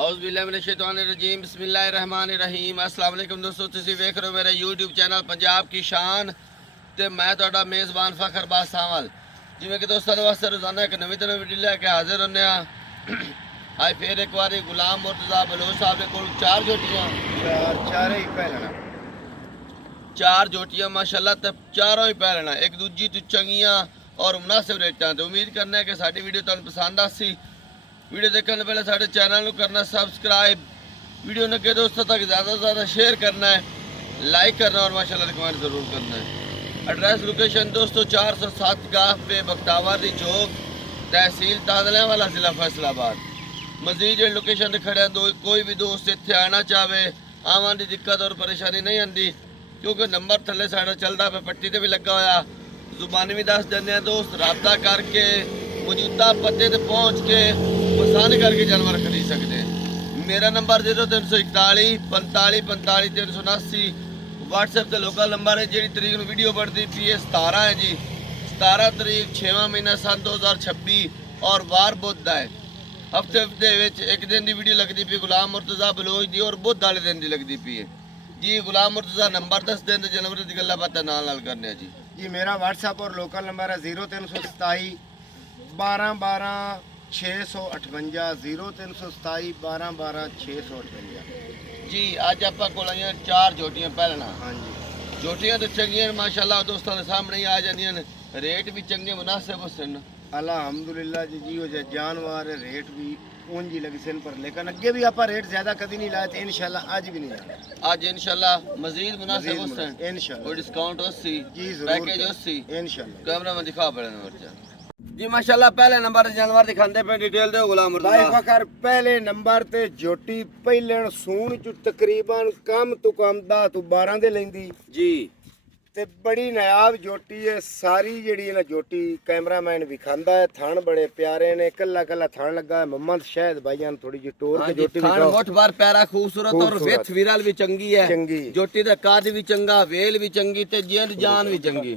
औज़ुबिल्लाहिमिनश्शैतानिर्रजीम बिस्मिल्लाहिर्रहमानिर्रहीम अस्सलाम वालेकुम दोस्तों ਤੁਸੀਂ ਵੇਖ ਰਹੇ ਹੋ ਮੇਰਾ YouTube ਚੈਨਲ ਪੰਜਾਬ ਕੀ ਸ਼ਾਨ ਤੇ ਮੈਂ ਤੁਹਾਡਾ ਮੇਜ਼ਬਾਨ ਫਖਰ ਬਾਸਾਵਲ ਜਿਵੇਂ ਕਿ ਦੋਸਤਾਂ ਦੇ ਵਾਸਤੇ ਰੋਜ਼ਾਨਾ ਇੱਕ ਨਵੀਂ ਤੋਂ ਵੀਡੀਓ ਲੈ ਕੇ ਹਾਜ਼ਰ ਹੁੰਦੇ ਆ ਅੱਜ ਫੇਰ ਇੱਕ ਵਾਰੀ ਗੁਲਾਮ ਮੁਰਤਜ਼ਾ ਬਲੋਚ ਸਾਹਿਬ ਦੇ ਕੋਲ ਚਾਰ ਜੋਟੀਆਂ ਮਾਸ਼ਾਅੱਲਾ ਤੇ ਚਾਰੋਂ ਹੀ ਪਹਿਲਣਾ ਇੱਕ ਦੂਜੀ ਤੋਂ ਚੰਗੀਆਂ ਔਰ ਮੁਨਾਸਿਬ ਰੇਟਾਂ ਤੇ ਉਮੀਦ ਕਰਨਾ ਹੈ ਕਿ ਸਾਡੀ ਵੀਡੀਓ ਤੁਹਾਨੂੰ ਪਸੰਦ ਆਸੀ वीडियो देखने से पहले साढ़े चैनल को करना सब्सक्राइब वीडियो न के दोस्तों तक ज़्यादा से ज़्यादा शेयर करना है लाइक करना और माशाल्लाह रिकमेंड ज़रूर करना है। एड्रेस लोकेशन दोस्तों 407 गाफ पे बख्तावादी चौक तहसील तादलियांवाला ज़िला फैसलाबाद। मजीद लोकेशन से खड़े कोई भी दोस्त इतने आना चाहे आवन की दिक्कत और परेशानी नहीं आती क्योंकि नंबर थले साढ़ा चलता पे पट्टी से भी लगा होया जुबानी भी दस दें दोस्त रबता करके मौजूदा पते ते पहुँच के पसंद करके जानवर खरीद सकते हैं। मेरा नंबर 0341 45 45 379 व्हाट्सएप से लोकल नंबर है जी तरीक में वीडियो बढ़ती पी है 17 है जी 17 तरीक 6वां महीना सन 2026 और वार बुध है हफ्ते एक दिन की वीडियो लगती पी गुलाम मुर्तज़ा बलोच दी और बुध वाले दिन की लगती पी है जी। गुलाम मुर्तज़ा नंबर 10 दिन जनवरी की गल्ला बातें नाल करने जी। मेरा व्हाट्सएप और लोकल नंबर है 0327 12 12 658 0327 12 12 658 जी। अज आप चार जोटियां पहलना हाँ जी जोटियां तो चंगियां माशाल्लाह दोस्तों के सामने ही आ जांदियां रेट भी चंगे मुनासिब सन अल्हम्दुलिल्लाह जी जी हो जाए जानवर रेट भी ऊंजी लगी सन पर लेकिन अगे भी आप रेट ज्यादा कभी नहीं लाए थे इंशाल्लाह आज भी नहीं लाए आज इंशाल्लाह मजीद मुनासिब सन इंशाल्लाह और डिस्काउंट 80 जी पैकेज 80 इंशाल्लाह कैमरा में दिखा पड़े नंबर जी माशाल्लाह पहले नंबर जानवर दिखाते पे डिटेल दे गुलाम भाई फखर पहले नंबर ते जोटी पहले सून च तकरीबन कम तो कम 10 तो 12 दे लेंदी जी ते बड़ी नायाब जोटी है सारी जेड़ी है ना जोटी कैमरामैन विखांदा है थान बड़े प्यारे ने कल्ला कल्ला थान लगा है मोहम्मद शायद भाईजान थोड़ी जी टोर के जोटी थान मोट बार प्यारा खूबसूरत और विथ विरल भी चंगी है जोटी दा काद भी चंगा वेल भी चंगी ते जिंद जान भी चंगी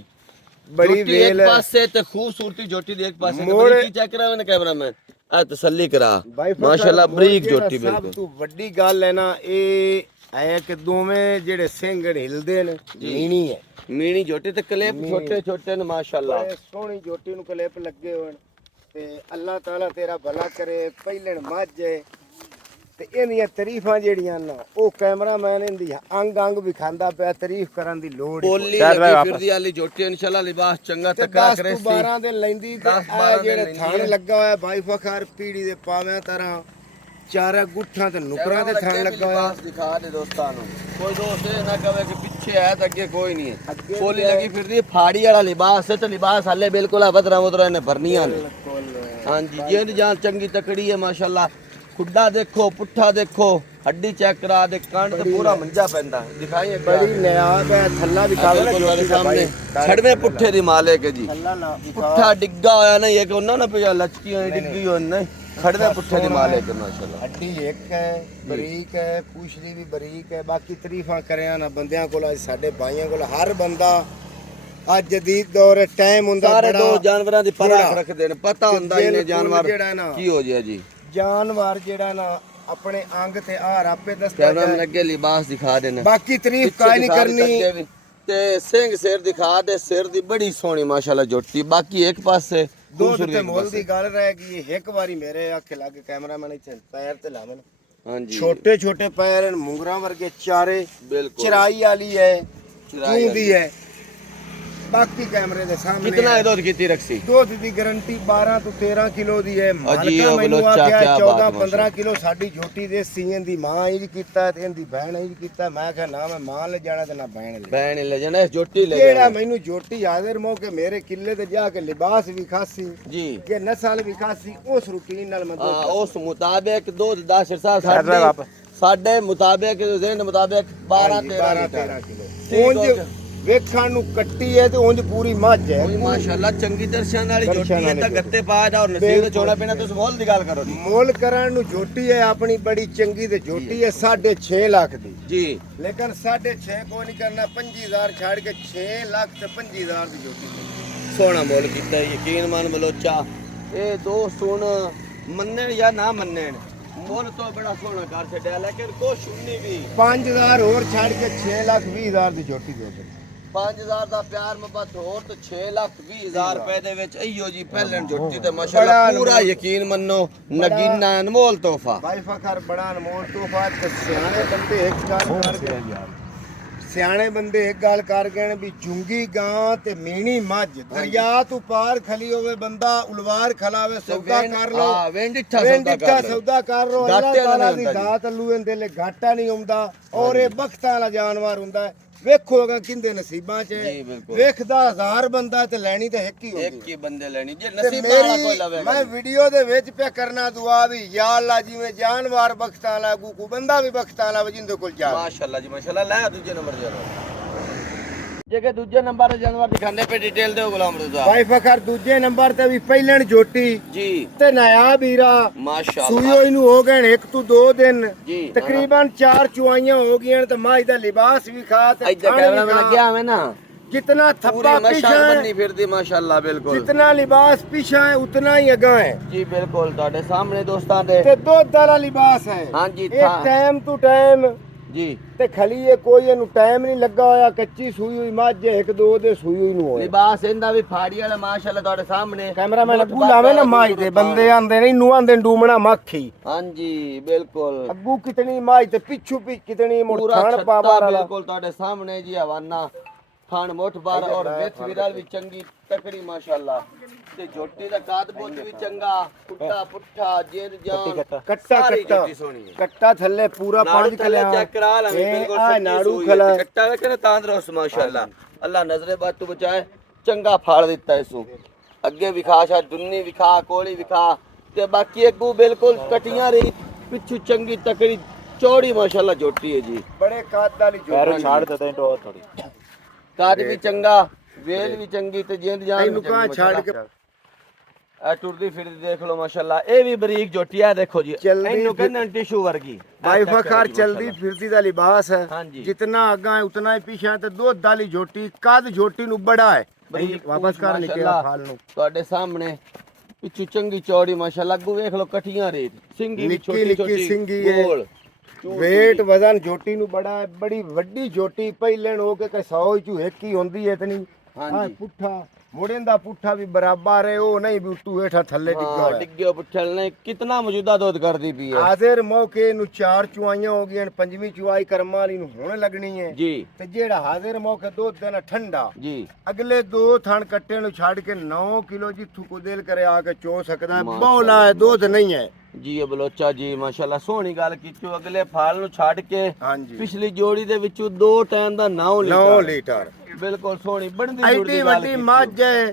बड़ी वेल एक पासे ते खूबसूरती जोटी दे एक पासे बड़ी चेक करा मैंने कैमरामैन आ तसल्ली करा माशाल्लाह बरीक जोटी बिल्कुल सब तो बड़ी गल है ना ए है कि दोवें जेड़े सिंग हिलदे ने मीणी है मीणी जोटी ते क्लिप छोटे छोटे ने माशाल्लाह सोहनी जोटी नु क्लिप लगे होन ते अल्लाह ताला तेरा भला करे पहलण मझ है ते इहदियां तारीफां जेड़ियां ना ओ कैमरामैन इंदी अंग अंग विखांदा पिया तारीफ करन दी लोड़ बोली लगी फिरदी वाली जोटी इंशाल्लाह लिबास चंगा तकड़ा करे 12 दिन लैंदी ते आ जेड़े थान लगा होया भाई फखर पीड़ी दे पावें तरह चारा गुठा ते नुकरा ते थान लगा होया दिखा दे दोस्तां नु कोई दोस्त ना कहे कि पीछे है ते अगे कोई नहीं है बोली लगी फिरदी फाड़ी वाला लिबास है ते लिबास हले बिल्कुल वधरा वधरा ने भरनियां ने हां जी जिंद जान चंगी तकड़ी है माशाल्लाह खुड्डा देखो पुट्ठा देखो हड्डी चेक करा दे कांड ते पूरा मंजा पैंदा दिखाइए बड़ी नायाब है थल्ला भी कावे ना सामने छड़वे पुट्ठे दी मालिक है जी पुट्ठा डिग्गा होया नहीं है कि उन्ना ना पे लचकी होई डिग्गी हो नहीं खड़वे पुट्ठे दी मालिक है माशाल्लाह हड्डी एक है बरीक है पूछली भी बरीक है बाकी तारीफां करया ना बंदियां कोल आज साडे भाईयां कोल हर बंदा आज जदीद दौर टाइम हुंदा सारे दो जानवरां दी फर्क रखदे ने पता हुंदा इने जानवर की हो जाए जी जानवर जेड़ा ना अपने अंग ते हार आपे दसदा कैमरा में लगे लिबास दिखा देना बाकी तारीफ काई नहीं करनी ते सिंह सिर दिखा दे सिर दी बड़ी सोहनी माशाल्लाह जोटी बाकी एक पासे दूध ते मोल दी गल रह गई एक बारी मेरे आखे लग कैमरामैन इथे पैर ते लावन हां जी छोटे छोटे पैर मुंगरा वर्गे चारे बिल्कुल चराई वाली है चूंदी है बाकी कैमरे दे सामने कितना दूध कितनी रखसी दूध दी गारंटी 12 तो 13 किलो दी है मालिका मैनू आख्या 14 15 किलो साडी झोटी दे सीएन दी मां ही कीता ते इंदी बहन ही कीता मैं कहा ना मैं मां ले जाना ते ना बहन ले जाना झोटी ले जेड़ा मैनू झोटी हाजिर मौके मेरे किले ते जाके लिबास भी खासी जी के नस्ल भी खासी उस रूटीन नाल मैं उस मुताबिक दूध 10 साल साडे मुताबिक जेन मुताबिक 12 13 किलो ਵੇਖਣ ਨੂੰ ਕੱਟੀ ਹੈ ਤੇ ਉਂਝ ਪੂਰੀ ਮੱਝ ਹੈ ਕੋਈ ਮਾਸ਼ਾਅੱਲਾ ਚੰਗੀ ਦਰਸ਼ਨ ਵਾਲੀ ਜੋਟੀ ਹੈ ਤਾਂ ਗੱਤੇ ਪਾ ਜਾ ਔਰ ਨਸੀਬ ਚੋਣਾ ਪੈਣਾ ਤੁਸੀਂ ਮੁੱਲ ਦੀ ਗੱਲ ਕਰੋ ਜੀ ਮੁੱਲ ਕਰਨ ਨੂੰ ਜੋਟੀ ਹੈ ਆਪਣੀ ਬੜੀ ਚੰਗੀ ਤੇ ਜੋਟੀ ਹੈ 6.5 ਲੱਖ ਦੀ ਜੀ ਲੇਕਿਨ 6.5 ਕੋਈ ਨਹੀਂ ਕਰਨਾ 25000 ਛੱਡ ਕੇ 6 ਲੱਖ ਤੇ 25000 ਦੀ ਜੋਟੀ ਸੋਹਣਾ ਮੁੱਲ ਕੀਤਾ ਯਕੀਨ ਮੰਨ ਬਲੋਚਾ ਇਹ ਦੋ ਸੁਣ ਮੰਨਣ ਜਾਂ ਨਾ ਮੰਨਣ ਮੁੱਲ ਤੋਂ ਬੜਾ ਸੋਹਣਾ ਕਰ ਛੱਡਿਆ ਲੇਕਿਨ ਕੁਛ ਨਹੀਂ ਵੀ 5000 ਹੋਰ ਛੱਡ ਕੇ 6,20,000 ਦੀ ਝੋਟੀ ਦੇ ਦੇ 5000 ਦਾ ਪਿਆਰ ਮੁਹੱਬਤ ਹੋਰ ਤੇ 6,20,000 ਰੁਪਏ ਦੇ ਵਿੱਚ ਇਹੋ ਜੀ ਪਹਿਲਣ ਝੋਟੀ ਤੇ ਮਾਸ਼ਾਅੱਲਾ ਪੂਰਾ ਯਕੀਨ ਮੰਨੋ ਨਗੀਨਾ ਅਨਮੋਲ ਤੋਹਫਾ ਬਾਈ ਫਖਰ ਬੜਾ ਅਨਮੋਲ ਤੋਹਫਾ ਤੇ ਸਿਆਣੇ ਬੰਦੇ ਇੱਕ ਗੱਲ ਕਰ ਗਏ ਸਿਆਣੇ ਬੰਦੇ ਇੱਕ ਗੱਲ ਕਰ ਗਏ ਨੇ ਵੀ ਚੁੰਗੀ ਗਾਂ ਤੇ ਮੀਣੀ ਮੱਝ ਦਰਿਆ ਤੋਂ ਪਾਰ ਖਲੀ ਹੋਵੇ ਬੰਦਾ ਉਲਵਾਰ ਖਲਾਵੇ ਸੌਦਾ ਕਰ ਲੋ ਹਾਂ ਵੇਂਡਿੱਠਾ ਸੌਦਾ ਕਰ ਲੋ ਅੱਲਾਹ ਤਾਲਾ ਦੀ ਜ਼ਾਤ ਅੱਲੂ ਇਹਦੇ ਲਈ ਘਾਟਾ ਨਹੀਂ ਆਉਂਦਾ ਔਰ ਇਹ ਬਖਤਾਂ ਵਾਲਾ ਜਾਨਵਰ ਹੁੰਦਾ ਵੇਖੋ ਅਗਾ ਕਿੰਦੇ ਨਸੀਬਾਂ 'ਚ ਵੇਖਦਾ 1000 ਬੰਦਾ ਤੇ ਲੈਣੀ ਤੇ ਇੱਕ ਹੀ ਹੁੰਦੀ ਇੱਕ ਹੀ ਬੰਦੇ ਲੈਣੀ ਜੇ ਨਸੀਬਾਂ ਵਾਲਾ ਕੋਈ ਲਵੇਗਾ ਮੈਂ ਵੀਡੀਓ ਦੇ ਵਿੱਚ ਪਿਆ ਕਰਨਾ ਦੁਆ ਵੀ ਯਾ ਅੱਲਾ ਜਿਵੇਂ ਜਾਨਵਰ ਬਖਤਾਂ ਵਾਲਾ ਕੋ ਬੰਦਾ ਵੀ ਬਖਤਾਂ ਵਾਲਾ ਜਿੰਦੇ ਕੋਲ ਜਾ ਮਾਸ਼ਾਅੱਲਾ ਜੀ ਮਾਸ਼ਾਅੱਲਾ ਲੈ ਦੂਜੇ ਨੰਬਰ ਜੇ ਕਿ ਦੂਜੇ ਨੰਬਰ ਤੇ ਜਾਨਵਰ ਦਿਖਾਣੇ ਪੇ ਡਿਟੇਲ ਦਿਓ ਗੁਲਾਮ ਰਜ਼ਾ ਭਾਈ ਫਖਰ ਦੂਜੇ ਨੰਬਰ ਤੇ ਵੀ ਪਹਿਲਣ ਝੋਟੀ ਜੀ ਤੇ ਨਇਆ ਵੀਰਾ ਮਾਸ਼ਾਅੱਲਾ ਸੂਈਓ ਇਹਨੂੰ ਹੋ ਗਏ ਨੇ 1 ਤੋਂ 2 ਦਿਨ ਜੀ ਤਕਰੀਬਨ 4 ਚੁਆਈਆਂ ਹੋ ਗਈਆਂ ਤੇ ਮਾਝ ਦਾ ਲਿਬਾਸ ਵੀ ਖਾ ਤੇ ਇੱਧਰ ਕੈਮਰਾ में ਲੱਗਿਆ ਹੋਵੇ ਨਾ जितना थप्पा पीछा बन्नी फिरती माशाअल्लाह बिल्कुल जितना लिबास पीछा है उतना ही अगा है जी बिल्कुल ਤੁਹਾਡੇ ਸਾਹਮਣੇ ਦੋਸਤਾਂ ਦੇ ਤੇ ਦੁੱਧ ਵਾਲਾ ਲਿਬਾਸ ਹੈ ਹਾਂਜੀ ਇਹ ਟਾਈਮ ਟੂ ਟਾਈਮ ਜੀ ਤੇ ਖਲੀ ਇਹ ਕੋਈ ਇਹਨੂੰ ਟਾਈਮ ਨਹੀਂ ਲੱਗਾ ਹੋਇਆ ਕੱਚੀ ਸੂਈ ਹੋਈ ਮੱਝ 1 2 ਦੇ ਸੂਈ ਹੋਈ ਨੂੰ ਹੋਇਆ ਲਿਬਾਸ ਇਹਦਾ ਵੀ ਫਾੜੀ ਵਾਲਾ ਮਾਸ਼ਾਅੱਲਾ ਤੁਹਾਡੇ ਸਾਹਮਣੇ ਕੈਮਰਾਮੈਨ ਅੱਗੂ ਲਾਵੇ ਨਾ ਮਾਝ ਦੇ ਬੰਦੇ ਆਂਦੇ ਨੇ ਨੂੰ ਆਂਦੇ ਡੂਮਣਾ ਮੱਖੀ ਹਾਂਜੀ ਬਿਲਕੁਲ ਅੱਗੂ ਕਿਤਨੀ ਮਾਝ ਤੇ ਪਿੱਛੂ ਵੀ ਕਿਤਨੀ ਮੁਰਥਾਨ ਪਾਵਾ ਵਾਲਾ ਬਿਲਕੁਲ ਤੁਹਾਡੇ ਸਾਹਮਣੇ ਜੀ ਹਵਾਨਾ ਖਾਨ ਮੋਠ ਬਾਰ ਔਰ ਵਿੱਚ ਵਿਰਲ ਵੀ ਚੰਗੀ ਤਕੜੀ ਮਾਸ਼ਾਅੱਲਾ ਤੇ ਝੋਟੀ ਦਾ ਕਾਦ ਬੁੱਧ ਵੀ ਚੰਗਾ ਪੁੱਟਾ ਪੁੱਠਾ ਜੇਰ ਜਾਨ ਕੱਟਾ ਕੱਟਾ ਥੱਲੇ ਪੂਰਾ 5 ਕਿਲੋ ਚੈੱਕ ਕਰਾ ਲਾਂਗੇ ਬਿਲਕੁਲ ਆ ਨਾੜੂ ਖਲਾ ਕੱਟਾ ਵੇਖਣਾ ਤੰਦਰੁਸਤ ਮਾਸ਼ਾਅੱਲਾ ਅੱਲਾ ਨਜ਼ਰੇ ਬਾਤ ਤੋਂ ਬਚਾਏ ਚੰਗਾ ਫਾੜ ਦਿੱਤਾ ਇਸੂ ਅੱਗੇ ਵਿਖਾ ਸ਼ਾ ਦੁੰਨੀ ਵਿਖਾ ਕੋਲੀ ਵਿਖਾ ਤੇ ਬਾਕੀ ਅੱਗੂ ਬਿਲਕੁਲ ਕਟੀਆਂ ਰਹੀ ਪਿੱਛੂ ਚੰਗੀ ਤਕੜੀ ਚੌੜੀ ਮਾਸ਼ਾਅੱਲਾ ਝੋਟੀ ਹੈ ਜੀ ਬੜੇ ਕਾਦ ਵਾਲੀ ਝੋਟੀ ਛਾੜ ਦਿੱਤੇ ਟੋ ਥੋੜੀ ਕਾਦ ਵੀ ਚੰਗਾ ਵੇਲ ਵੀ ਚੰਗੀ ਤੇ ਜਿੰਦ ਜਾਨ ਇਹਨੂੰ ਕਹਾਂ ਛੱਡ ਕੇ ਆ ਟੁਰਦੀ ਫਿਰਦੀ ਦੇਖ ਲਓ ਮਾਸ਼ਾਅੱਲਾ ਇਹ ਵੀ ਬਰੀਕ ਝੋਟੀ ਆ ਦੇਖੋ ਜੀ ਇਹਨੂੰ ਕਹਿੰਦੇ ਟਿਸ਼ੂ ਵਰਗੀ ਭਾਈ ਫਖਰ ਚਲਦੀ ਫਿਰਦੀ ਦਾ ਲਿਬਾਸ ਹੈ ਹਾਂਜੀ। ਜਿਤਨਾ ਅੱਗਾ ਹੈ ਉਤਨਾ ਹੀ ਪਿਛਾ ਹੈ ਤੇ ਦੁੱਧ ਵਾਲੀ ਝੋਟੀ ਕਦ ਝੋਟੀ ਨੂੰ ਬੜਾ ਹੈ ਬਰੀਕ ਵਾਪਸ ਕਰ ਨਿਕਿਆ ਫਾਲ ਨੂੰ ਤੁਹਾਡੇ ਸਾਹਮਣੇ ਪਿੱਛੂ ਚੰਗੀ ਚੌੜੀ ਮਾਸ਼ਾਅੱਲਾ ਅੱਗੂ ਵੇਖ ਲਓ ਕਟੀਆਂ ਰੇਤ ਸਿੰਗੀ ਵੀ ਨਿੱਕੀ ਛੋਟੀ ਨਿੱਕੀ ਛੋਟੀ ਸਿੰਗੀ ਹੈ ਗੋਲ ਵੇਟ ਵਜ਼ਨ ਝੋਟੀ ਨੂੰ ਬੜਾ ਹੈ ਬੜੀ ਵੱਡੀ ਝੋਟੀ ਪਹਿਲਣ ਹੋ ਕੇ 100 ਚੋਂ ਇੱਕ ਹੀ ਹੁੰਦੀ ਹੈ ਇਤਨੀ ਹਾਂ ਪੁੱਠਾ ਮੋੜਨ ਦਾ ਪੁੱਠਾ ਵੀ ਬਰਾਬਰ ਹੈ ਉਹ ਨਹੀਂ ਵੀ ਤੂੰ ਹੇਠਾਂ ਥੱਲੇ ਡਿੱਗਾ ਹੋਇਆ ਡਿੱਗਿਓ ਪੁੱਠਲ ਨੇ ਕਿੰਨਾ ਮੌਜੂਦਾ ਦੁੱਧ ਕਰਦੀ ਪਈ ਹੈ ਹਾਜ਼ਰ ਮੌਕੇ ਨੂੰ 4 ਚੁਆਈਆਂ ਹੋ ਗਈਆਂ ਪੰਜਵੀਂ ਚੁਆਈ ਕਰਮਾਂ ਵਾਲੀ ਨੂੰ ਹੁਣ ਲੱਗਣੀ ਹੈ ਜੀ ਤੇ ਜਿਹੜਾ ਹਾਜ਼ਰ ਮੌਕੇ ਦੁੱਧ ਦੇਣਾ ਠੰਡਾ ਜੀ ਅਗਲੇ 2 ਥਣ ਕੱਟੇ ਨੂੰ ਛੱਡ ਕੇ 9 ਕਿਲੋ ਜਿੱਥੋਂ ਕੋ ਦਿਲ ਕਰੇ ਆ ਕੇ ਚੋ ਸਕਦਾ ਹੈ ਬੌਲਾ ਹੈ ਦੁੱਧ ਨਹੀਂ ਹੈ ਜੀ ਇਹ ਬਲੋਚਾ ਜੀ ਮਾਸ਼ਾਅੱਲਾ ਸੋਹਣੀ ਗੱਲ ਕੀਤੀ ਅਗਲੇ ਫਾਲ ਨੂੰ ਛੱਡ ਕੇ ਹਾਂਜੀ ਪਿਛਲੀ ਜੋੜੀ ਦੇ ਵਿੱਚੋਂ 2 ਟਾਈਮ ਦਾ 9 9 ਲੀਟਰ ਬਿਲਕੁਲ ਸੋਹਣੀ ਬਣਦੀ ਐਡੀ ਜੁੜਦੀ ਗੱਲ ਵੱਡੀ ਮੱਝ ਹੈ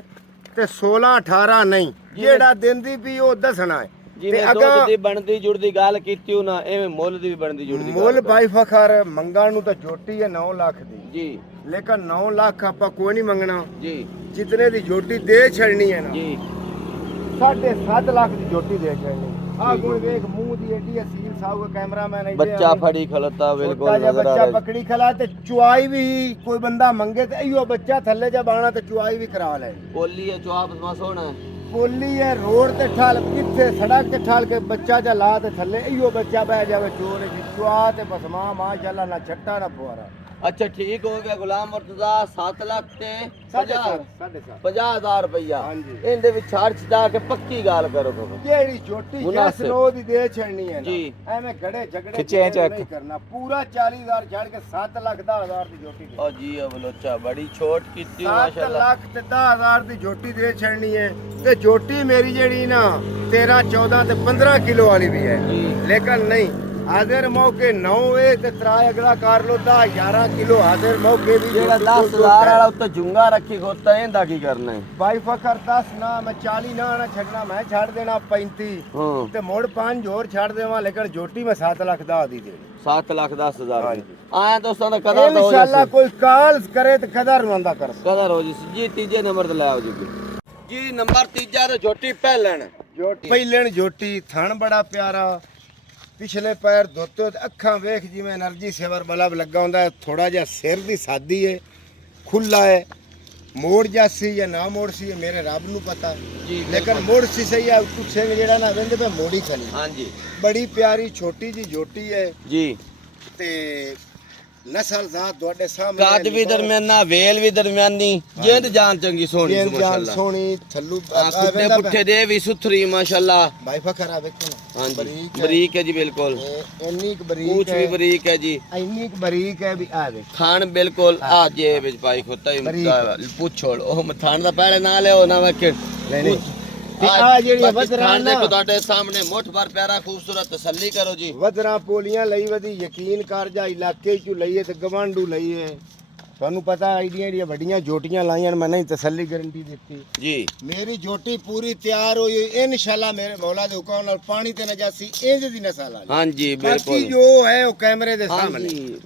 ਤੇ 16 18 ਨਹੀਂ ਜਿਹੜਾ ਦਿੰਦੀ ਵੀ ਉਹ ਦੱਸਣਾ ਹੈ ਜਿਵੇਂ ਦੁੱਧ ਦੀ ਬਣਦੀ ਜੁੜਦੀ ਗੱਲ ਕੀਤੀ ਉਹ ਨਾ ਐਵੇਂ ਮੁੱਲ ਦੀ ਵੀ ਬਣਦੀ ਜੁੜਦੀ ਮੁੱਲ ਬਾਈ ਫਖਰ ਮੰਗਣ ਨੂੰ ਤਾਂ ਝੋਟੀ ਹੈ 9 ਲੱਖ ਦੀ ਜੀ ਲੇਕਿਨ 9 ਲੱਖ ਆਪਾਂ ਕੋਈ ਨਹੀਂ ਮੰਗਣਾ ਜੀ ਜਿਤਨੇ ਦੀ ਝੋਟੀ ਦੇ ਛੜਨੀ ਹੈ ਨਾ ਜੀ 7.5 ਲੱਖ ਦੀ ਝੋਟੀ ਦੇ ਛੜਨੀ ਆ ਕੋਈ ਵੇਖ ਮੂੰਹ ਦੀ ਐਡੀ ਅਸੀਲ ਸਾਊ ਕੈਮਰਾਮੈਨ ਹੈ ਬੱਚਾ ਫੜੀ ਖਲੋਤਾ ਬਿਲਕੁਲ ਨਜ਼ਰ ਆ ਬੱਚਾ ਰਿਹਾ ਪਕੜੀ ਖਲਾ ਤੇ ਚੁਆਈ ਵੀ ਕੋਈ ਬੰਦਾ ਮੰਗੇ ਤੇ ਇਹੋ ਬੱਚਾ ਥੱਲੇ ਜਾ ਬਾਣਾ ਤੇ ਚੁਆਈ ਵੀ ਕਰਾ ਲੈ ਬੋਲੀ ਹੈ ਜਵਾਬ ਮਾ ਸੋਹਣਾ ਪੋਲੀ ਹੈ ਰੋਡ ਤੇ ਠਾਲ ਕਿੱਥੇ ਸੜਕ ਤੇ ਠਾਲ ਕੇ ਬੱਚਾ ਜਾ ਲਾ ਤੇ ਥੱਲੇ ਇਹੋ ਬੱਚਾ ਬਹਿ ਜਾਵੇ ਚੋਰ ਦੀ ਚੁਆ ਤੇ ਬਸ ਮਾਸ਼ਾਅੱਲਾ ਨਾ ਛੱਟਾ ਨਾ ਪੁਆਰਾ ਅੱਛਾ ਠੀਕ ਹੋ ਗਿਆ ਗੁਲਾਮ ਮੁਰਤਜ਼ਾ 7 ਲੱਖ ਤੇ 50,000 ਰੁਪਇਆ ਹਾਂਜੀ। ਇਹਦੇ ਵਿੱਚ ਛਾੜ ਛਡਾ ਕੇ ਪੱਕੀ ਗੱਲ ਕਰੋ ਜਿਹੜੀ ਛੋਟੀ ਜੈਸ ਨੋ ਦੀ ਦੇ ਛੜਨੀ ਹੈ ਨਾ ਜੀ। ਐਵੇਂ ਘੜੇ ਝਗੜੇ ਖਿੱਚੇ ਚੱਕ। ਨਹੀਂ ਕਰਨਾ ਪੂਰਾ 40,000 ਛੱਡ ਕੇ 7 ਲੱਖ 10,000 ਦੀ ਝੋਟੀ ਦੇ ਓ ਜੀ ਉਹ ਬਲੋਚਾ ਬੜੀ ਛੋਟ ਕੀਤੀ 7 ਮਾਸ਼ਾਅੱਲਾ ਲੱਖ ਤੇ 10,000 ਦੀ ਝੋਟੀ ਦੇ ਛੜਨੀ ਹੈ ਤੇ ਝੋਟੀ ਮੇਰੀ ਜਿਹੜੀ ਨਾ 13 14 ਤੇ 15 ਕਿਲੋ ਵਾਲੀ ਵੀ ਹੈ ਜੀ ਲੇਕਿਨ ਨਹੀਂ ਹਾਜ਼ਰ ਮੌਕੇ 9 ਏ ਤੇ ਤਰਾਏ ਅਗਲਾ ਕਰ ਲੋ 10 11 ਕਿਲੋ ਹਾਜ਼ਰ ਮੌਕੇ ਵੀ ਜਿਹੜਾ 10,000 ਵਾਲਾ ਉੱਤੇ ਜੁੰਗਾ ਰੱਖੀ ਖੋਤਾ ਇਹਦਾ ਕੀ ਕਰਨਾ ਹੈ ਬਾਈ ਫਖਰ 10 ਨਾ ਮੈਂ 40 ਨਾ ਛੱਡਣਾ ਮੈਂ ਛੱਡ ਦੇਣਾ 35 ਹਾਂ ਤੇ ਮੋੜ 5 ਹੋਰ ਛੱਡ ਦੇਵਾਂ ਲੇਕਿਨ ਝੋਟੀ ਮੈਂ 7 ਲੱਖ ਦਾ ਦੀ ਦੇ 7,10,000 ਹਾਂਜੀ। ਆਇਆ ਦੋਸਤਾਂ ਦਾ ਕਦਰ ਤਾਂ ਹੋ ਇਨਸ਼ਾਅੱਲਾ ਜਾਏ ਕੋਈ ਕਾਲ ਕਰੇ ਤੇ ਕਦਰ ਮੰਦਾ ਕਰ ਕਦਰ ਹੋ ਜੀ ਤੀਜੇ ਨੰਬਰ ਤੇ ਲੈ ਆਓ ਜੀ ਨੰਬਰ ਤੀਜਾ ਤੇ ਝੋਟੀ ਪਹਿਲਣ ਝੋਟੀ ਪਹਿਲਣ ਝੋਟੀ ਥਣ ਬੜਾ ਪਿਆਰਾ ਪਿਛਲੇ ਪੈਰ ਧੋਤੇ ਤੇ ਅੱਖਾਂ ਵੇਖ ਜਿਵੇਂ એનર્ਜੀ ਸੇਵਰ ਬਲਬ ਲੱਗਾ ਹੁੰਦਾ ਥੋੜਾ ਜਿਹਾ ਸਿਰ ਦੀ ਸਾਦੀ ਹੈ ਖੁੱਲਾ ਹੈ ਮੋੜ ਜਾਸੀ ਜਾਂ ਨਾ ਮੋੜ ਸੀ ਇਹ ਮੇਰੇ ਰੱਬ ਨੂੰ ਪਤਾ ਜੀ ਲੇਕਿਨ ਮੋੜ ਸੀ ਸਹੀ ਆ ਕੁਛ ਜਿਹੜਾ ਨਾ ਵੰਦੇ ਪੇ ਮੋੜੀ ਖਲੀ ਹਾਂਜੀ ਬੜੀ ਪਿਆਰੀ ਛੋਟੀ ਜੀ ਜੋਟੀ ਹੈ ਜੀ ਤੇ ਨਸਲ ਜ਼ਾਤ ਤੁਹਾਡੇ ਸਾਹਮਣੇ ਕਾਦ ਵੀ ਦਰਮਿਆਨਾ ਵੇਲ ਵੀ ਦਰਮਿਆਨੀ ਜਿੰਦ ਜਾਨ ਚੰਗੀ ਸੋਹਣੀ ਜਾਨ ਮਾਸ਼ਾਅੱਲਾ ਸੋਹਣੀ ਥੱਲੂ ਕੁੱਤੇ ਪੁੱਠੇ ਦੇ ਵੀ ਸੁਥਰੀ ਮਾਸ਼ਾਅੱਲਾ ਭਾਈ ਫਖਰਾ ਵੇਖੋ ਨਾ ਹਾਂਜੀ ਬਰੀਕ ਹੈ ਜੀ ਬਿਲਕੁਲ ਇੰਨੀ ਕੁ ਬਰੀਕ ਪੂਛ ਵੀ ਬਰੀਕ ਹੈ ਜੀ ਇੰਨੀ ਕੁ ਬਰੀਕ ਹੈ ਵੀ ਆ ਵੇ ਖਾਣ ਬਿਲਕੁਲ ਆ ਜੇ ਵਿੱਚ ਪਾਈ ਖੋਤਾ ਹੀ ਪੁੱਛੋੜ ਉਹ ਮਥਾਨ ਦਾ ਪਹਿਲੇ ਨਾਲ ਹੈ ਉਹ ਨਾ ਵੇਖ ਨਹੀਂ ਤੇ ਆ ਜਿਹੜੀ ਵਦਰਾਂ ਨਾ ਦੇਖੋ ਤੁਹਾਡੇ ਸਾਹਮਣੇ ਮੁੱਠ ਭਰ ਪਿਆਰਾ ਖੂਬਸੂਰਤ ਤਸੱਲੀ ਕਰੋ ਜੀ ਵਦਰਾਂ ਪੋਲੀਆਂ ਲਈ ਵਧੀ ਯਕੀਨ ਕਰ ਜਾ ਇਲਾਕੇ ਚੋਂ ਲਈਏ ਤੇ ਗਵਾਂਡੂ ਲਈਏ ਤੁਹਾਨੂੰ ਪਤਾ ਆਈਡੀਆਂ ਜਿਹੜੀਆਂ ਵੱਡੀਆਂ ਜੋਟੀਆਂ ਲਾਈਆਂ ਮੈਂ ਨਹੀਂ ਤਸੱਲੀ ਗਾਰੰਟੀ ਦਿੱਤੀ ਜੀ ਮੇਰੀ ਜੋਟੀ ਪੂਰੀ ਤਿਆਰ ਹੋਈ ਇਨਸ਼ਾਅੱਲਾ ਮੇਰੇ ਮੌਲਾ ਦੇ ਹੁਕਮ ਨਾਲ ਪਾਣੀ ਤੇ ਨਾ ਜਾਸੀ ਇੰਜ ਦੀ ਨਸਲ ਆ ਹਾਂਜੀ ਬਾਕੀ ਬਿਲਕੁਲ ਜੋ ਹੈ ਉਹ ਕੈਮਰੇ ਦੇ ਸਾਹਮਣੇ ਹਾਂਜੀ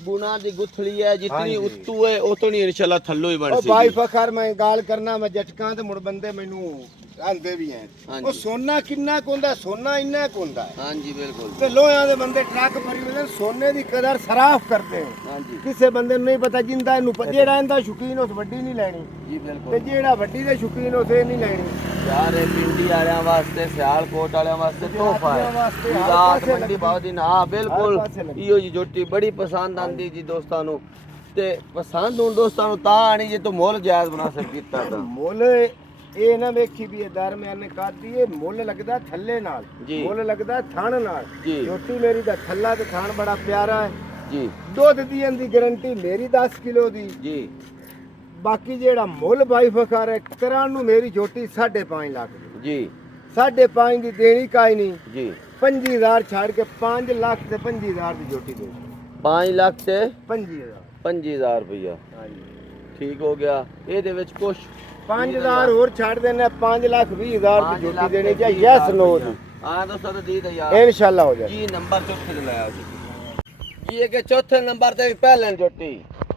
ਗੁਨਾ ਦੀ ਗੁਥਲੀ ਹੈ ਜਿਤਨੀ ਉੱਤੂ ਹੈ ਉਤਨੀ ਇਨਸ਼ਾਅੱਲਾ ਥੱਲੋਂ ਹੀ ਬਣ ਉਹ ਸੀ ਬਾਈ ਫਖਰ ਮੈਂ ਗੱਲ ਕਰਨਾ ਮੈਂ ਜਟਕਾਂ ਤੇ ਮੁੜ ਬੰਦੇ ਮੈਨੂੰ ਆਂਦੇ ਵੀ ਐ ਉਹ ਸੋਨਾ ਕਿੰਨਾ ਕੁ ਹੁੰਦਾ ਸੋਨਾ ਇੰਨਾ ਕੁ ਹੁੰਦਾ ਹਾਂਜੀ ਬਿਲਕੁਲ ਤੇ ਲੋਹਿਆਂ ਦੇ ਬੰਦੇ ਟਰੱਕ ਭਰੀ ਹੋਏ ਨੇ ਸੋਨੇ ਦੀ ਕਦਰ ਸਰਾਫ ਕਰਦੇ ਨੇ ਹਾਂਜੀ ਕਿਸੇ ਬੰਦੇ ਨੂੰ ਨਹੀਂ ਪਤਾ ਜਿੰਦਾ ਇਹਨੂੰ ਜਿਹੜਾ ਇਹਦਾ ਸ਼ੌਕੀਨ ਉਸ ਵੱਡੀ ਨਹੀਂ ਲੈਣੀ ਜੀ ਤੇ ਬਿਲਕੁਲ ਜਿਹੜਾ ਵੱਡੀ ਦੇ ਸ਼ੌਕੀਨ ਉਸੇ ਨਹੀਂ ਲੈਣੀ ਯਾਰ ਇਹ ਪਿੰਡੀ ਵਾਲਿਆਂ ਵਾਸਤੇ ਸਿਆਲਕੋਟ ਵਾਲਿਆਂ ਵਾਸਤੇ ਤੋਹਫਾ ਹੈ ਵਾਸਤੇ ਹਰ ਰਾਤ ਪਾਸੇ ਮੰਡੀ ਲੱਗੀ। ਬਾਉ ਦਿਨ ਹਾਂ ਬਿਲਕੁਲ ਹਰ ਪਾਸੇ ਲੱਗੀ। ਇਹੋ ਜੀ ਜੋਟੀ ਬੜੀ ਪਸੰਦ ਆਂਦੀ ਜੀ ਦੋਸਤਾਂ ਨੂੰ ਤੇ ਪਸੰਦ ਹੁਣ ਦੋਸਤਾਂ ਨੂੰ ਤਾਂ ਆਣੀ ਜੇ ਤੂੰ ਮੁੱਲ ਜਾਇਜ਼ ਮੁਨਾਸਿਬ ਕੀਤਾ ਤਾਂ ਮੁੱਲ ਇਹ ਨਾ ਵੇਖੀ ਵੀ ਇਹ ਦਰਮਿਆਨੇ ਕਾਦੀ ਇਹ ਮੁੱਲ ਲੱਗਦਾ ਥੱਲੇ ਨਾਲ ਜੀ। ਮੁੱਲ ਲੱਗਦਾ ਥਣ ਨਾਲ ਜੀ। ਜੋਟੀ ਮੇਰੀ ਦਾ ਥੱਲਾ ਤੇ ਥਣ ਬੜਾ ਪਿਆਰਾ ਹੈ ਜੀ ਦੁੱਧ ਦੀ ਇਹਦੀ ਗਾਰੰਟੀ ਮੇਰੀ 10 ਕਿਲੋ ਦੀ ਜੀ ਬਾਕੀ ਜਿਹੜਾ ਮੁੱਲ ਬਾਈ ਫਖਰ ਹੈ ਕਰਾਂ ਨੂੰ ਮੇਰੀ ਜੋਟੀ 5.5 ਲੱਖ ਦੀ ਜੀ 5.5 ਦੀ ਦੇਣੀ ਕਾਈ ਨਹੀਂ ਜੀ 5000 ਛੱਡ ਕੇ 5 ਲੱਖ ਤੇ 5000 ਦੀ ਜੋਟੀ ਦੇ 5 ਲੱਖ ਤੇ 5000 5000 ਰੁਪਇਆ ਹਾਂਜੀ ਠੀਕ ਹੋ ਗਿਆ ਇਹਦੇ ਵਿੱਚ ਕੁਛ 5000 ਹੋਰ ਛੱਡ ਦੇਣਾ 5 ਲੱਖ 20,000 ਦੀ ਜੋਟੀ ਦੇਣੀ ਚਾਹੀਏ ਯੈਸ ਨੋ ਦੀ ਆ ਦੋਸਤਾਂ ਦਾ ਦੀ ਯਾਰ ਇਨਸ਼ਾਅੱਲਾ ਹੋ ਜਾਏ ਜੀ ਨੰਬਰ ਚੌਥੇ ਤੇ ਲਾਇਆ ਸੀ ਇਹ ਕਿ ਚੌਥੇ ਨੰਬਰ ਤੇ ਵੀ ਪਹਿਲਾਂ ਜੋਟੀ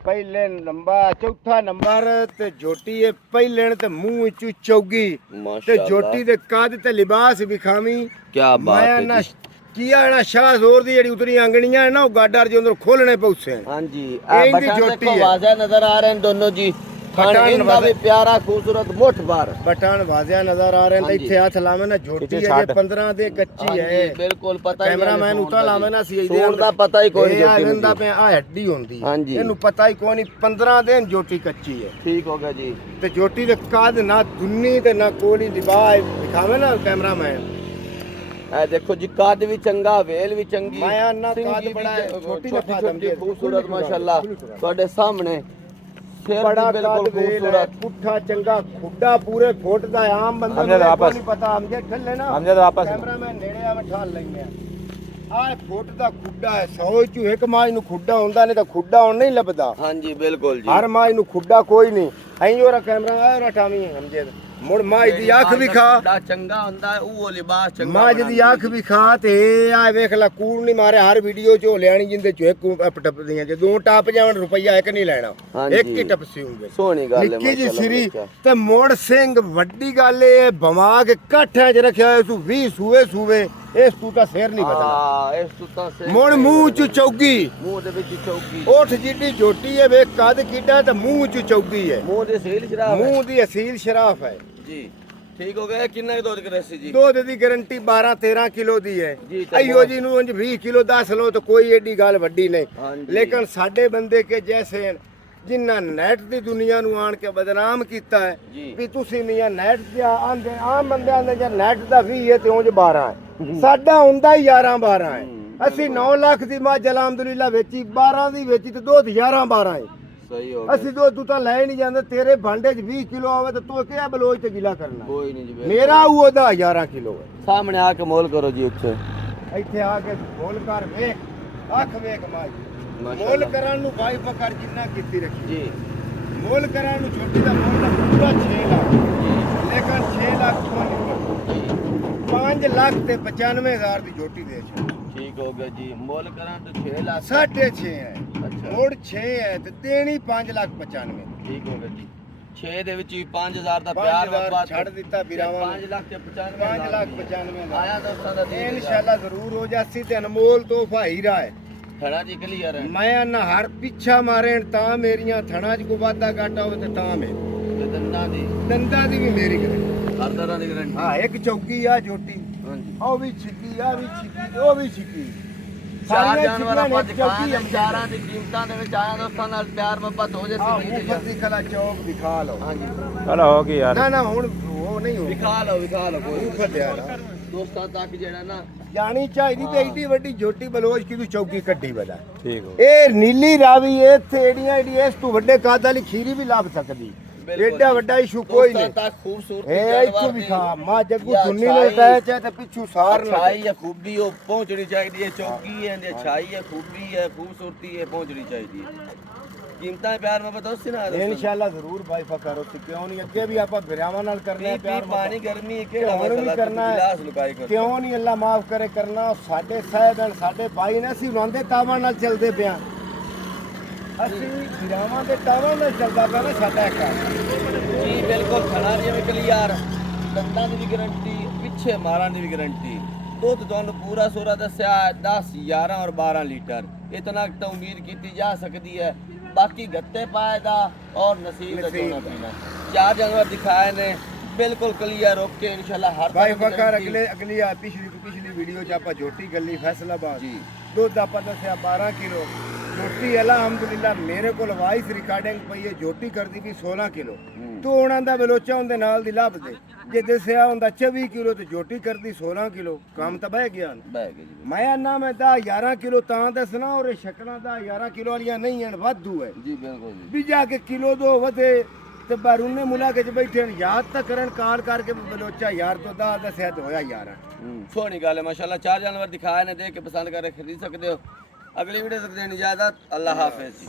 ਪਹਿਲੇ ਨੰਬਰ ਚੌਥਾ ਨੰਬਰ ਤੇ ਜੋਟੀ ਹੈ ਪਹਿਲੇ ਤੇ ਮੂੰਹ ਵਿੱਚੋਂ ਚੌਗੀ ਤੇ ਮਾਸ਼ਾਅੱਲਾ ਜੋਟੀ ਦੇ ਕੱਦ ਤੇ ਲਿਬਾਸ ਵਿਖਾਵੀਂ ਕੀ ਬਾਤ ਮੈਂ ਹੈ ਨਾ ਜੀ ਕੀਆ ਨਾ ਸ਼ਾਹ ਜ਼ੋਰ ਦੀ ਜਿਹੜੀ ਉਤਰੀ ਆਂਗਣੀਆਂ ਹੈ ਨਾ ਉਹ ਗਾਡਰ ਦੇ ਅੰਦਰ ਖੋਲਣੇ ਪਉਸੇ ਹਾਂਜੀ ਇਹ ਆ ਦੀ ਬਟਨ ਜੋਟੀ ਦੇਖੋ ਹੈ। ਵਾਜ਼ਿਹ ਨਜ਼ਰ ਆ ਰਹੇ ਨੇ ਦੋਨੋਂ ਜੀ ਬਟਨ ਇਨਦਾ ਵੀ ਪਿਆਰਾ ਖੂਬਸੂਰਤ ਮੁੱਠ ਭਰ ਬਟਨ ਵਾਜ਼ਿਆ ਨਜ਼ਰ ਆ ਰਹੇ ਨੇ ਹਾਂਜੀ। ਇੱਥੇ ਹੱਥ ਲਾਵੇਂ ਨਾ ਜੋਟੀ ਹੈ ਜੇ 15 ਦੇ ਕੱਚੀ ਹੈ ਹਾਂਜੀ ਬਿਲਕੁਲ ਪਤਾ ਹੀ ਕੈਮਰਾਮੈਨ ਉਤਾ ਲਾਵੇਂ ਨਾ ਸੀ ਇਹਦੇ ਸੂਰ ਦਾ ਪਤਾ ਹੀ ਕੋਈ ਇਹ ਜੋਟੀ ਆਂਦਾ ਨੂੰ ਪਿਆ ਆ ਹੱਡੀ ਹੁੰਦੀ ਹਾਂਜੀ। ਇਹਨੂੰ ਪਤਾ ਹੀ ਕੋਈ ਨਹੀਂ 15 ਦਿਨ ਜੋਟੀ ਕੱਚੀ ਹੈ ਠੀਕ ਹੋ ਗਿਆ ਜੀ ਤੇ ਜੋਟੀ ਦੇ ਕੱਦ ਨਾ ਦੁੰਨੀ ਤੇ ਨਾ ਕੋਲੀ ਲਿਬਾਸ ਦਿਖਾਵੇਂ ਨਾ ਕੈਮਰਾਮੈਨ ਇਹ ਦੇਖੋ ਜੀ ਕੱਦ ਵੀ ਚੰਗਾ ਵੇਲ ਵੀ ਚੰਗੀ ਮਾਇਆ ਨਾ ਸਿੰਘ ਕੱਦ ਜੀ ਵੀ ਬੜਾ ਹੈ, ਛੋਟੀ ਨਾ ਛੋਟੀ ਖੂਬਸੂਰਤ ਮਾਸ਼ਾਅੱਲਾ ਤੁਹਾਡੇ ਸਾਹਮਣੇ ਸਿਰ ਬੜਾ ਵੀ ਬਿਲਕੁਲ ਕੱਦ ਵੇਲ ਹੈ, ਖੂਬਸੂਰਤ ਪੁੱਠਾ ਚੰਗਾ ਖੁੱਡਾ ਪੂਰੇ ਫੁੱਟ ਦਾ ਹੈ, ਆਮ ਬੰਦੇ ਨੂੰ ਨਹੀਂ ਪਤਾ ਹਮਜੇ ਠੱਲੇ ਨਾ ਕੈਮਰਾਮੈਨ ਨੇੜੇ ਆਵੇਂ ਠਾਲ ਲੈਂਦੇ ਆ ਆਹ ਫੁੱਟ ਦਾ ਖੁੱਡਾ ਹੈ 100 ਚੋਂ ਇੱਕ ਮਾਝ ਨੂੰ ਖੁੱਡਾ ਹੁੰਦਾ ਨਹੀਂ ਤਾਂ ਖੁੱਡਾ ਹੁਣ ਨਹੀਂ ਲੱਭਦਾ ਹਾਂਜੀ ਬਿਲਕੁਲ ਜੀ ਹਰ ਮਾਝ ਨੂੰ ਖੁੱਡਾ ਕੋਈ ਨਹੀਂ ਐਂ ਉਹਰਾ ਕੈਮਰਾ ਆ ਰਟਾਵੀਂ ਹਮਜੇ ਮੁੜ ਮਾਝ ਦੀ ਅੱਖ ਵਿਖਾ ਬੜਾ ਚੰਗਾ ਹੁੰਦਾ ਹੈ ਉਹ ਲਿਬਾਸ ਚੰਗਾ ਮਾਝ ਦੀ ਅੱਖ ਵਿਖਾ ਤੇ ਆ ਵੇਖ ਲੈ ਕੂੜ ਨਹੀਂ ਮਾਰੇ ਹਰ ਵੀਡੀਓ ਚ ਲਿਆਣੀ ਜਿੰਦੇ ਚ ਇੱਕ ਟੱਪਦੀਆਂ ਜੇ ਦੋ ਟੱਪ ਜਾਵਣ ਰੁਪਈਆ ਇੱਕ ਨਹੀਂ ਲੈਣਾ ਇੱਕ ਹੀ ਟੱਪਸੀ ਹੋਊਗੇ ਸੋਹਣੀ ਗੱਲ ਹੈ ਨਿੱਕੀ ਜੀ ਮਾਸ਼ਾਅੱਲਾ ਸਿਰੀ ਬੱਚਾ। ਤੇ ਮੋੜ ਸਿੰਘ ਵੱਡੀ ਗੱਲ ਇਹ ਬਮਾ ਕੇ ਕਾਠਿਆਂ 'ਚ ਰੱਖਿਆ ਹੋਇਆ ਤੂੰ 20 ਸੂਏ ਇਸ ਤੂੰ ਤਾਂ ਸਿਰ ਨਹੀਂ ਬਦਲਾ ਹਾਂ ਇਸ ਤੋਂ ਤਾਂ ਸੇ ਮੋੜ ਮੂੰਹ ਚ ਚੌਗੀ ਮੂੰਹ ਦੇ ਵਿੱਚ ਚੌਕੀ ਉਠ ਜਿੱਡੀ ਜੋਟੀ ਹੈ ਵੇ ਕੱਦ ਕਿੱਡਾ ਤੇ ਮੂੰਹ ਚ ਚੌਗੀ ਹੈ ਮੂੰਹ ਦੇ ਸੇਲ ਸ਼ਰਾਬ ਹੈ। ਮੂੰਹ ਦੀ ਅਸੀਲ ਸ਼ਰਾਫ ਹੈ ਜੀ ਠੀਕ ਹੋ ਗਿਆ ਕਿੰਨਾ ਕੁ ਦੁੱਧ ਕਰੇ ਸੀ ਜੀ ਦੁੱਧ ਦੀ ਗਾਰੰਟੀ 12-13 ਕਿਲੋ ਦੀ ਹੈ ਜੀ, ਤੇ ਅਈਓ ਜੀ ਨੂੰ ਉਂਝ 20 ਕਿਲੋ 10 ਲੋ ਤਾਂ ਕੋਈ ਏਡੀ ਗੱਲ ਵੱਡੀ ਨਹੀਂ ਹਾਂਜੀ। ਲੇਕਿਨ ਸਾਡੇ ਬੰਦੇ ਕੇ ਜੈਸੇ ਹਨ, ਜਿਨ੍ਹਾਂ ਨੈਟ ਦੀ ਦੁਨੀਆ ਨੂੰ ਆਣ ਕੇ ਬਦਨਾਮ ਕੀਤਾ ਹੈ ਜੀ। ਵੀ ਤੁਸੀਂ ਮੀਆਂ ਨੈਟ ਤੇ ਆਂਦੇ ਆਮ ਬੰਦੇ ਆਂਦੇ ਜੇ ਨੈਟ ਦਾ 20 ਹੈ ਤੇ ਉਂਝ 12 ਹੈ ਸਾਡਾ ਹੁੰਦਾ ਹੀ 11-12 ਹੈ ਅਸੀਂ 9 ਲੱਖ ਦੀ ਮੱਝ ਅਲਹਮਦੁਲਿਲਾ ਵੇਚੀ 12 ਦੀ ਵੇਚੀ ਤੇ ਦੁੱਧ 11-12 ਹੈ ਸਹੀ ਹੋ ਗਿਆ ਅਸੀਂ ਦੁੱਧ ਤੂੰ ਤਾਂ ਲੈ ਨਹੀਂ ਜਾਂਦੇ ਤੇਰੇ ਭਾਂਡੇ 'ਚ 20 ਕਿਲੋ ਆਵੇ ਤੇ ਤੂੰ ਕਿਹਾ ਬਲੋਚ ਤੇ ਗਿਲਾ ਕਰਨਾ ਕੋਈ ਨਹੀਂ ਜੀ ਬਿਲਕੁਲ। ਮੇਰਾ ਉਹਦਾ 11 ਕਿਲੋ ਹੈ ਸਾਹਮਣੇ ਆ ਕੇ ਮੋਲ ਕਰੋ ਜੀ ਉੱਥੇ ਇੱਥੇ ਆ ਕੇ ਬੋਲ ਕਰ ਵੇਖ ਅੱਖ ਵੇਖ ਮਾਈ ਮਾਸ਼ਾਅੱਲਾ। ਮੋਲ ਕਰਨ ਨੂੰ ਬਾਈ ਫਕਰ ਜਿੰਨਾ ਕੀਤੀ ਰੱਖੀ ਜੀ ਮੋਲ ਕਰਨ ਨੂੰ ਛੋਟੀ ਦਾ ਮੋਲ ਦਾ ਪੂਰਾ 6 ਲੱਖ ਲੇਕਿਨ 6 ਲੱਖ ਤੋਂ ਨਹੀਂ 5 ਲੱਖ ਤੇ 95000 ਦੀ ਜੋਟੀ ਦੇ ਛੇ ਠੀਕ ਹੋ ਗਿਆ ਜੀ ਮੋਲ ਕਰਾਂ ਤਾਂ 6 ਲੱਖ 6.5 ਹੈ ਅੱਛਾ ਮੋੜ 6 ਹੈ ਤੇ ਦੇਣੀ 5 ਲੱਖ 95 ਠੀਕ ਹੋ ਗਿਆ ਜੀ 6 ਦੇ ਵਿੱਚ ਵੀ 5000 ਦਾ ਪਿਆਰ 5000 ਵਫਾਤ ਛੱਡ ਦਿੱਤਾ ਵੀਰਾਵਾਂ 5 ਲੱਖ ਤੇ 95 5 ਲੱਖ 95 ਆਇਆ ਦੋਸਤਾਂ ਦਾ ਇਨਸ਼ਾਅੱਲਾ ਜ਼ਰੂਰ ਹੋ ਜਾਸੀ ਤੇ ਅਨਮੋਲ ਤੋਹਫਾ ਹੀਰਾ ਹੈ ਥਣਾ ਦੀ ਕਲੀਅਰ ਹੈ ਮੈਂ ਨਾ ਹਰ ਪਿੱਛਾ ਮਾਰੇਣ ਤਾਂ ਮੇਰੀਆਂ ਥਣਾ 'ਚ ਕੋਈ ਵਾਧਾ ਘਾਟਾ ਹੋਵੇ ਤੇ ਤਾਂ ਮੈਂ ਤੇ ਦੰਦਾਂ ਦੀ ਵੀ ਮੇਰੀ ਗਰੰਟੀ। ਹਰ ਤਰ੍ਹਾਂ ਦੀ ਗਾਰੰਟੀ ਹਾਂ ਇੱਕ ਚੌਕੀ ਆ ਝੋਟੀ, ਹਾਂਜੀ ਉਹ ਵੀ ਛਿੱਕੀ ਆ, ਵੀ ਛਿੱਕੀ ਉਹ ਵੀ ਛਿੱਕੀ। ਚਾਰ ਸਾਰੀਆਂ ਜਾਨਵਰ ਆਪਾਂ ਛਿੱਕੀਆਂ ਨੇ, ਦਿਖਾਏ ਚੌਕੀ ਚਾਰਾਂ ਦੀ ਕੀਮਤਾਂ ਦੇ ਵਿੱਚ ਆਇਆ ਦੋਸਤਾਂ ਨਾਲ ਪਿਆਰ ਮੁਹੱਬਤ ਹੋ ਜੇ ਆਹ ਸੀ ਮੁਫਤ ਦੀ ਖਲਾ ਚੌਕ ਦਿਖਾ ਲਓ। ਹਾਂਜੀ ਚਲੋ ਹੋ ਗਈ ਯਾਰ। ਨਾ ਨਾ ਹੁਣ ਉਹ ਨਹੀਂ ਹੋ ਵਿਖਾ ਲਓ ਕੋਈ ਮੁਫਤ ਆ ਨਾ ਦੋਸਤਾਂ ਤੱਕ ਜਿਹੜਾ ਨਾ ਜਾਣੀ ਚਾਹੀਦੀ ਤੇ ਏਡੀ ਵੱਡੀ ਝੋਟੀ ਬਲੋਚ ਕੀ ਤੂੰ ਚੌਕੀ ਕੱਢੀ ਬਦਾ। ਠੀਕ ਹੋ ਇਹ ਨੀਲੀ ਰਾਵੀ ਇੱਥੇ ਏਡੀਆਂ ਇਸ ਤੋਂ ਵੱਡੇ ਕਾਦ ਵਾਲੀ ਖੀਰੀ ਵੀ ਲੱਭ ਸਕਦੀ। ਏਡਾ ਵੱਡਾ ਇਸ਼ੂ ਕੋਈ ਨਹੀਂ। ਦੋਸਤਾਂ ਤੱਕ ਖੂਬਸੂਰਤੀ ਇਹ ਇੱਥੋਂ ਵੀ ਖਾ ਮਾਂ ਜੱਗੂ ਦੁੰਨੀ ਨੂੰ ਅਟੈਚ ਹੈ ਤੇ ਪਿੱਛੂ ਸਾਰ ਨਾ ਅਛਾਈ ਹੈ ਖੂਬੀ ਉਹ ਪਹੁੰਚਣੀ ਚਾਹੀਦੀ ਹੈ ਚੌਕੀ ਹੈ ਇਹਦੀ ਅਛਾਈ ਹੈ ਖੂਬੀ ਹੈ ਖੂਬਸੂਰਤੀ ਹੈ ਪਹੁੰਚਣੀ ਚਾਹੀਦੀ ਹੈ ਕੀਮਤਾਂ ਪਿਆਰ ਮੁਹੱਬਤ ਉਸ ਨਾ ਇਨਸ਼ਾਅੱਲਾ ਜ਼ਰੂਰ ਭਾਈ ਫਕਰ ਉੱਥੇ ਕਿਉਂ ਨਹੀਂ ਅੱਗੇ ਵੀ ਆਪਾਂ ਵਿਰਾਵਾਂ ਨਾਲ ਕਰਨਾ ਹੈ ਪਿਆਰ ਪਾਣੀ ਗਰਮੀ ਕਿਹੜਾ ਹੁਣ ਵੀ ਮਸਲਾ ਕਰਨਾ ਹੈ। ਗਿਲਾਸ ਲੁਕਾਈ ਕਰ ਕਿਉਂ ਨਹੀਂ ਅੱਲਾ ਮਾਫ ਕਰੇ ਕਰਨਾ। ਸਾਡੇ ਸਾਹਿਬ ਹਨ ਸਾਡੇ ਭਾਈ ਨੇ ਅਸੀਂ ਰੋਂਦੇ ਤਾਵਾਂ ਨਾਲ ਚੱਲਦੇ ਪਿਆ। ਅਸੀਂ ਵਿਰਾਵਾਂ ਦੇ ਤਾਵਾਂ ਨਾਲ ਚੱਲਦਾ ਪਿਆ ਨਾ ਸਾਡਾ ਘਰ। ਜੀ ਬਿਲਕੁਲ ਖੜਾ ਜਿਵੇਂ ਕਲੀਅਰ ਦੰਦਾਂ ਦੀ ਵੀ ਗਾਰੰਟੀ ਪਿੱਛੇ ਮਾਰਾਂ ਦੀ ਵੀ ਗਾਰੰਟੀ ਦੁੱਧ ਤੁਹਾਨੂੰ ਪੂਰਾ ਸੂਰਾ ਦੱਸਿਆ 10 11 ਔਰ 12 ਲੀਟਰ ਇਤਨਾ ਤਾਂ ਉਮੀਦ ਕੀਤੀ ਜਾ ਸਕਦੀ ਹੈ ਬਾਕੀ ਗੱਤੇ ਪਾਏ ਦਾ ਔਰ ਨਸੀਬ ਦਾ ਚੋਣਾ ਪੀਣਾ ਚਾਰ ਜਾਨਵਰ ਦਿਖਾਏ ਨੇ ਬਿਲਕੁਲ ਕਲੀਅਰ ਓਕੇ ਇਨਸ਼ਾਅੱਲਾ ਹਰ ਭਾਈ ਤਰ੍ਹਾਂ ਦੀ ਫਕਰ guarantee। ਅਗਲੀ ਆ ਪਿਛਲੀ ਵੀਡੀਓ 'ਚ ਆਪਾਂ ਝੋਟੀ ਗੱਲੀ ਫੈਸਲਾਬਾਦ ਜੀ ਦੁੱਧ ਆਪਾਂ ਦੱਸਿਆ 12 ਕਿਲੋ ਝੋਟੀ ਅਲਹਮਦੁਲਿਲਾ ਮੇਰੇ ਕੋਲ ਵਾਇਸ ਰਿਕਾਰਡਿੰਗ ਪਈ ਹੈ ਝੋਟੀ ਕਰਦੀ ਵੀ 16 ਕਿਲੋ ਤੂੰ ਉਹਨਾਂ ਦਾ ਬਲੋਚਾ ਉਹਦੇ ਨਾਲ ਦੀ ਲੱਭ ਦੇ ਜੇ ਦੱਸਿਆ ਹੁੰਦਾ 24 ਕਿਲੋ ਤੇ ਝੋਟੀ ਕਰਦੀ 16 ਕਿਲੋ ਕੰਮ ਤਾਂ ਬਹਿ ਗਿਆ ਬਹਿ ਗਏ ਜੀ ਮੈਂ ਨਾ ਮੈਂ 11 ਕਿਲੋ ਤਾਂ ਦੱਸਣਾ ਔਰ ਇਹ ਸ਼ਕਲਾਂ ਦਾ 11 ਕਿਲੋ ਵਾਲੀਆਂ ਨਹੀਂ ਹਨ ਵਾਧੂ ਹੈ ਜੀ ਬਿਲਕੁਲ ਜੀ ਵੀ ਜਾ ਕੇ ਕਿਲੋ ਦੋ ਵਧੇ ਤੇ ਬਾਰੂਨੇ ਮੁਲਾਕੇ ਚ ਬੈਠੇ ਨੇ ਯਾਦ ਤਾਂ ਕਰਨ ਕਾਲ ਕਰਕੇ ਵੀ ਬਲੋਚਾ ਯਾਰ ਤੋਂ ਦਾ ਦੱਸਿਆ ਤੇ ਹੋਇਆ ਯਾਰ। ਸੋਹਣੀ ਗੱਲ ਹੈ ਮਾਸ਼ਾਅੱਲਾ ਚਾਰ ਜਾਨਵਰ ਦਿਖਾਏ ਨੇ ਦੇਖ ਕੇ ਪਸੰਦ ਕਰਕੇ ਖਰੀਦ ਸਕਦੇ ਹੋ ਅਗਲੀ ਵੀਡੀਓ ਤੱਕ ਦੇਣੀ ਇਜਾਜ਼ਤ ਅੱਲਾਹ ਹਾਫਿਜ਼।